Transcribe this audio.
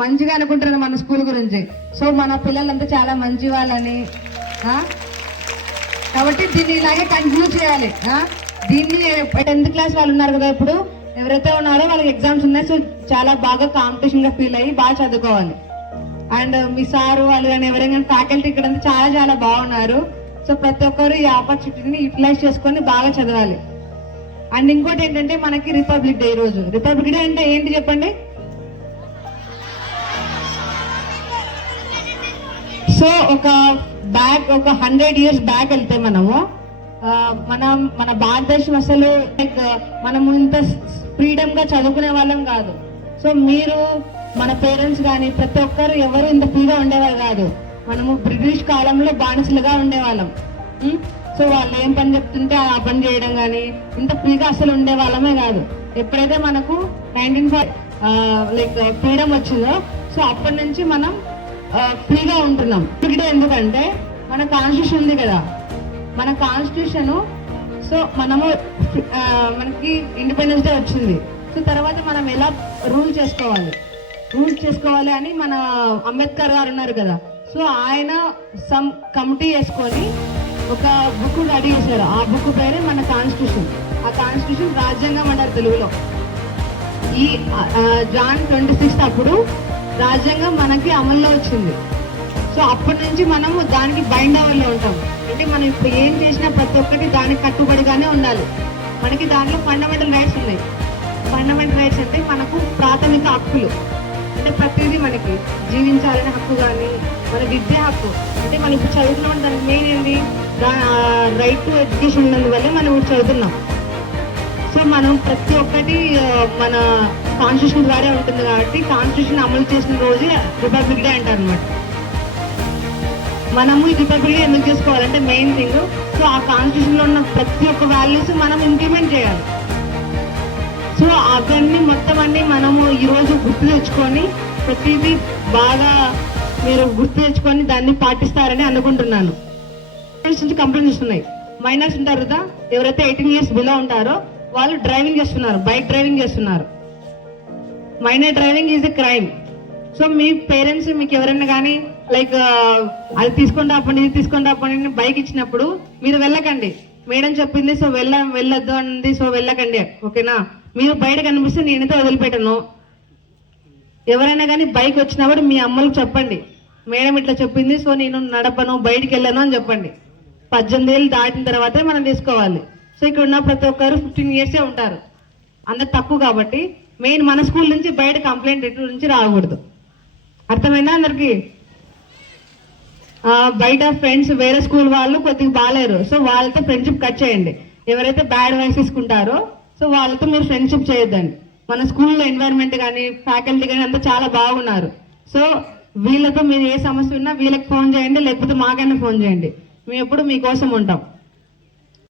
మంచిగా అనుకుంటున్నారు మన స్కూల్ గురించి. సో మన పిల్లలంతా చాలా మంచి వాళ్ళని, కాబట్టి దీన్ని ఇలాగే కంటిన్యూ చేయాలి. దీన్ని 10th క్లాస్ వాళ్ళు ఉన్నారు కదా, ఇప్పుడు ఎవరైతే ఉన్నారో వాళ్ళకి ఎగ్జామ్స్ ఉన్నాయి. సో చాలా బాగా కాంపిటీషన్ గా ఫీల్ అయ్యి బాగా చదువుకోవాలి. అండ్ మీ సారు వాళ్ళు కానీ ఎవరైనా ఫ్యాకల్టీ ఇక్కడ చాలా చాలా బాగున్నారు. సో ప్రతి ఒక్కరు ఈ ఆపర్చునిటీని యూటిలైజ్ చేసుకొని బాగా చదవాలి. అండ్ ఇంకోటి ఏంటంటే మనకి రిపబ్లిక్ డే. ఈ రోజు రిపబ్లిక్ డే అంటే ఏంటి చెప్పండి? సో ఒక 100 years బ్యాక్ వెళ్తే మన భారతదేశం అసలు మనము ఇంత ఫ్రీడమ్ గా చదువుకునే వాళ్ళం కాదు. సో మీరు మన పేరెంట్స్ కానీ ప్రతి ఒక్కరు ఎవరు ఇంత ఫ్రీగా ఉండేవారు కాదు. మనము బ్రిటిష్ కాలంలో బానిసలుగా ఉండేవాళ్ళం. సో వాళ్ళు ఏం పని చెప్తుంటే ఆ పని చేయడం కానీ ఇంత ఫ్రీగా అసలు ఉండే వాళ్ళమే కాదు. ఎప్పుడైతే మనకు 1905 ఫ్రీడమ్ వచ్చిందో, సో అప్పటి నుంచి మనం ఫ్రీగా ఉంటున్నాం. ఫ్రీడమ్ ఎందుకంటే మన కాన్స్టిట్యూషన్ ఉంది కదా, మన కాన్స్టిట్యూషన్. సో మనకి ఇండిపెండెన్స్ డే వచ్చింది. సో తర్వాత మనం ఎలా రూల్ చేసుకోవాలి అని మన అంబేద్కర్ గారు ఉన్నారు కదా. సో ఆయన సమ్ కమిటీ వేసుకొని ఒక బుక్ రెడీ చేశారు. ఆ బుక్ పేరే మన కాన్స్టిట్యూషన్. ఆ కాన్స్టిట్యూషన్ రాజ్యాంగం అంటారు తెలుగులో. ఈ Jan 26 అప్పుడు రాజ్యాంగం మనకి అమల్లో వచ్చింది. సో అప్పటి నుంచి మనము దానికి బైండ్ అవర్లో ఉంటాం. అంటే మనం ఇప్పుడు ఏం చేసినా ప్రతి ఒక్కటి దానికి కట్టుబడిగానే ఉండాలి. మనకి దాంట్లో ఫండమెంటల్ రైట్స్ ఉన్నాయి. ఫండమెంటల్ రైట్స్ అంటే మనకు ప్రాథమిక హక్కులు. అంటే ప్రతిదీ మనకి జీవించాలనే హక్కు కానీ, మన విద్యా హక్కు. అంటే మనం ఇప్పుడు చదువుతున్నాం, దానికి మెయిన్ ఏంటి? రైట్ టు ఎడ్యుకేషన్ ఉన్నందువల్లే మనం ఇప్పుడు చదువుతున్నాం. సో మనం ప్రతి ఒక్కటి మన కాన్స్టిట్యూషన్ ద్వారా ఉంటుంది కాబట్టి కాన్స్టిట్యూషన్ అమలు చేసిన రోజే రిపబ్లిక్ డే అంటారు అనమాట. మనము ఈ రిపబ్లిక్ డే ఎందుకు చేసుకోవాలంటే మెయిన్ థింగ్, సో ఆ కాన్స్టిట్యూషన్ లో ఉన్న ప్రతి ఒక్క వాల్యూస్ మనం ఇంప్లిమెంట్ చేయాలి. సో అవన్నీ మొత్తం అన్ని మనము ఈరోజు గుర్తు తెచ్చుకొని ప్రతిదీ బాగా మీరు గుర్తు తెచ్చుకొని దాన్ని పాటిస్తారని అనుకుంటున్నాను. నుంచి కంప్లైంట్స్ వస్తున్నాయి. మైనర్స్ ఉంటారు కదా, ఎవరైతే 18 years బిలో ఉంటారో వాళ్ళు డ్రైవింగ్ చేస్తున్నారు, బైక్ డ్రైవింగ్ చేస్తున్నారు. Minor driving is a crime. So మీ పేరెంట్స్ మీకు ఎవరైనా కానీ అది తీసుకొని రాపండి, ఇది తీసుకొని రాపండి బైక్ ఇచ్చినప్పుడు మీరు వెళ్ళకండి. మేడం చెప్పింది సో వెళ్ళొద్దు అంది, సో వెళ్ళకండి, ఓకేనా? మీరు బయట కనిపిస్తే నేనైతే వదిలిపెట్టను. ఎవరైనా కానీ బైక్ వచ్చినప్పుడు మీ అమ్మలకు చెప్పండి, మేడం ఇట్లా చెప్పింది, సో నేను నడపను, బయటికి వెళ్ళను అని చెప్పండి. 18 ఏళ్ళు దాటిన తర్వాతే మనం తీసుకోవాలి. సో ఇక్కడ ఉన్న ప్రతి ఒక్కరు 15 years ఉంటారు. అందరు తక్కువ కాబట్టి మెయిన్ మన స్కూల్ నుంచి బయట కంప్లైంట్ ఎటు నుంచి రాకూడదు. అర్థమైందా అందరికి? బయట ఫ్రెండ్స్ వేరే స్కూల్ వాళ్ళు కొద్దిగా బాగాలేరు, సో వాళ్ళతో ఫ్రెండ్షిప్ కట్ చేయండి. ఎవరైతే బ్యాడ్ వైస్ తీసుకుంటారో సో వాళ్ళతో మీరు ఫ్రెండ్షిప్ చేయొద్దండి. మన స్కూల్లో ఎన్వైరన్మెంట్ కానీ ఫ్యాకల్టీ కానీ అంతా చాలా బాగున్నారు. సో వీళ్ళతో మీరు ఏ సమస్య ఉన్నా వీళ్ళకి ఫోన్ చేయండి, లేకపోతే మాకైనా ఫోన్ చేయండి. మేము ఎప్పుడు మీకోసం ఉంటాం.